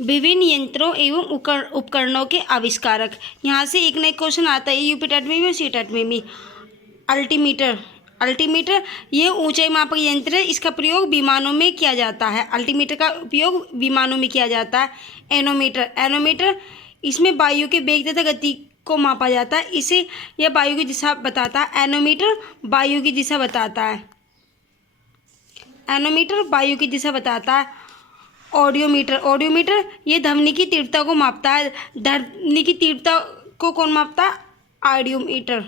विभिन्न यंत्रों एवं उपकरणों के आविष्कारक। यहाँ से एक नया क्वेश्चन आता है यूपी टेट में भी और सी टेट में भी। अल्टीमीटर ये ऊंचाई मापक यंत्र है। इसका प्रयोग विमानों में किया जाता है। अल्टीमीटर का उपयोग विमानों में किया जाता है। एनोमीटर इसमें वायु के वेग तथा गति को मापा जाता है। इसे यह वायु की दिशा बताता है। एनोमीटर वायु की दिशा बताता है। ऑडियोमीटर ये ध्वनि की तीव्रता को मापता है। ध्वनि की तीव्रता को कौन मापता है? ऑडियोमीटर।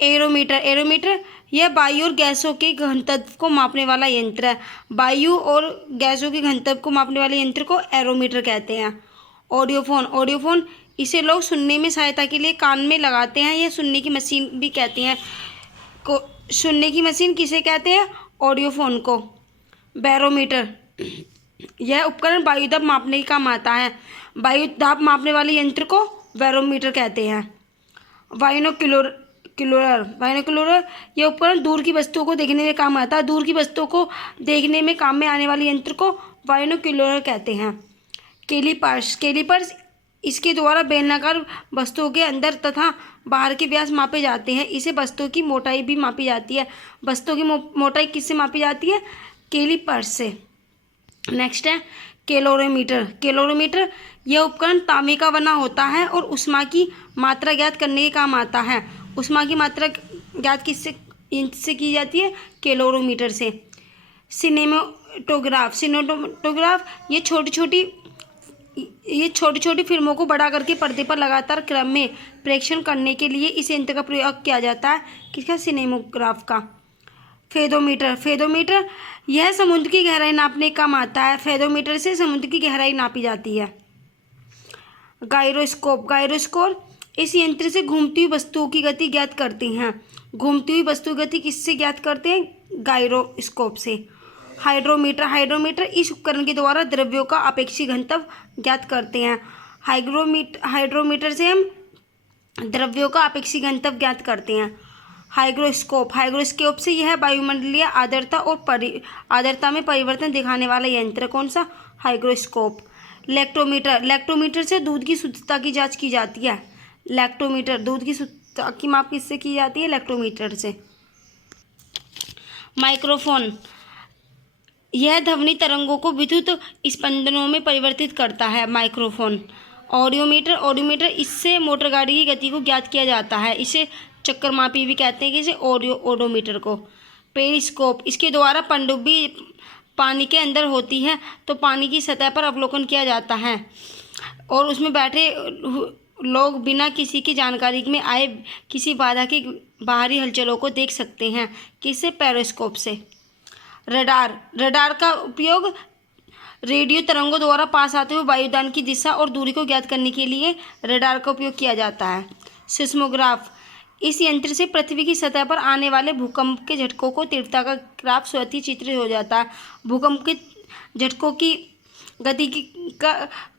एरोमीटर यह वायु और गैसों के घनत्व को मापने वाला यंत्र है। वायु और गैसों के घनत्व को मापने वाले यंत्र को एरोमीटर कहते हैं। ऑडियोफोन इसे लोग सुनने में सहायता के लिए कान में लगाते हैं। यह सुनने की मशीन भी कहते हैं। सुनने की मशीन किसे कहते हैं? ऑडियोफोन को। बैरोमीटर यह उपकरण वायु दाब मापने के काम आता है। वायु दाब मापने वाले यंत्र को बैरोमीटर कहते हैं। बाइनोक्यूलर यह उपकरण दूर की वस्तुओं को देखने में काम आता है। दूर की वस्तुओं को देखने में काम में आने वाले यंत्र को बाइनोक्यूलर कहते हैं। कैलिपर्स इसके द्वारा बेलनाकार वस्तुओं के अंदर तथा बाहर के व्यास मापे जाते हैं। इसे वस्तुओं की मोटाई भी मापी जाती है। वस्तुओं की मोटाई किससे मापी जाती है? कैलिपर्स से। नेक्स्ट है कैलोरीमीटर यह उपकरण तांबे का बना होता है और ऊष्मा की मात्रा ज्ञात करने के काम आता है। ऊष्मा की मात्रा ज्ञात किससे की जाती है? कैलोरीमीटर से। सिनेमेटोग्राफ ये छोटी छोटी फिल्मों को बड़ा करके पर्दे पर लगातार क्रम में प्रेक्षण करने के लिए इस यंत्र का प्रयोग किया जाता है। किसका? सिनेमोग्राफ का। फेदोमीटर यह समुद्र की गहराई नापने का काम आता है। फेदोमीटर से समुद्र की गहराई नापी जाती है। गायरोस्कोप इस यंत्र से घूमती हुई वस्तुओं की गति ज्ञात करते हैं। घूमती हुई वस्तु गति किससे ज्ञात करते हैं? गायरोस्कोप से। हाइड्रोमीटर इस उपकरण के द्वारा द्रव्यों का अपेक्षित घनत्व ज्ञात करते हैं। हाइड्रोमीटर से हम द्रव्यों का अपेक्षित घनत्व ज्ञात करते हैं। हाइग्रोस्कोप से यह वायुमंडलीय आर्द्रता और आर्द्रता में परिवर्तन दिखाने वाला यंत्र। कौन सा? हाइग्रोस्कोप। लैक्टोमीटर से दूध की शुद्धता की जांच की जाती है। दूध की शुद्धता की माप किससे की जाती है? लैक्टोमीटर से। माइक्रोफोन यह ध्वनि तरंगों को विद्युत स्पंदनों में परिवर्तित करता है। माइक्रोफोन। ऑडियोमीटर इससे मोटर गाड़ी की गति को ज्ञात किया जाता है। इसे चक्कर मापी भी कहते हैं। किसे? ओडोमीटर को। पेरिस्कोप इसके द्वारा पनडुब्बी पानी के अंदर होती है तो पानी की सतह पर अवलोकन किया जाता है और उसमें बैठे लोग बिना किसी की जानकारी में आए किसी बाधा की बाहरी हलचलों को देख सकते हैं। किससे? पेरिस्कोप से। रडार का उपयोग रेडियो तरंगों द्वारा पास आते हुए वायुदान की दिशा और दूरी को ज्ञात करने के लिए रडार का उपयोग किया जाता है। सिस्मोग्राफ इस यंत्र से पृथ्वी की सतह पर आने वाले भूकंप के झटकों को तीव्रता का ग्राफ स्वतः ही चित्रित हो जाता है। भूकंप के झटकों की गति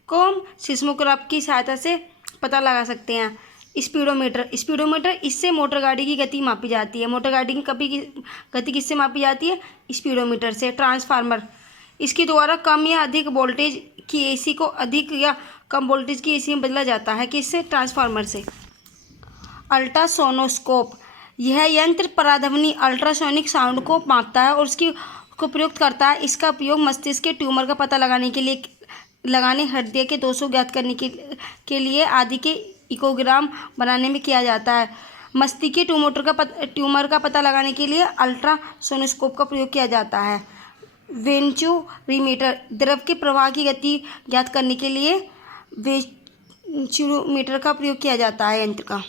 को सिस्मोग्राफ की सहायता से पता लगा सकते हैं। स्पीडोमीटर इससे मोटर गाड़ी की गति मापी जाती है। मोटर गाड़ी की गति किससे मापी जाती है? स्पीडोमीटर से। ट्रांसफार्मर इसके द्वारा कम या अधिक वोल्टेज की एसी को अधिक या कम वोल्टेज की एसी में बदला जाता है। किससे? ट्रांसफार्मर से। अल्ट्रासोनोस्कोप यह यंत्र पराध्वनि अल्ट्रासोनिक साउंड को मापता है और उसकी को प्रयुक्त करता है। इसका उपयोग मस्तिष्क के ट्यूमर का पता लगाने के लिए हृदय के दोषों ज्ञात करने के लिए आदि के इकोग्राम बनाने में किया जाता है। मस्तिष्क के ट्यूमर का पता लगाने के लिए अल्ट्रासोनोस्कोप का प्रयोग किया जाता है। वेंचुरीमीटर द्रव के प्रवाह की गति ज्ञात करने के लिए वेंचुरीमीटर का प्रयोग किया जाता है यंत्र का।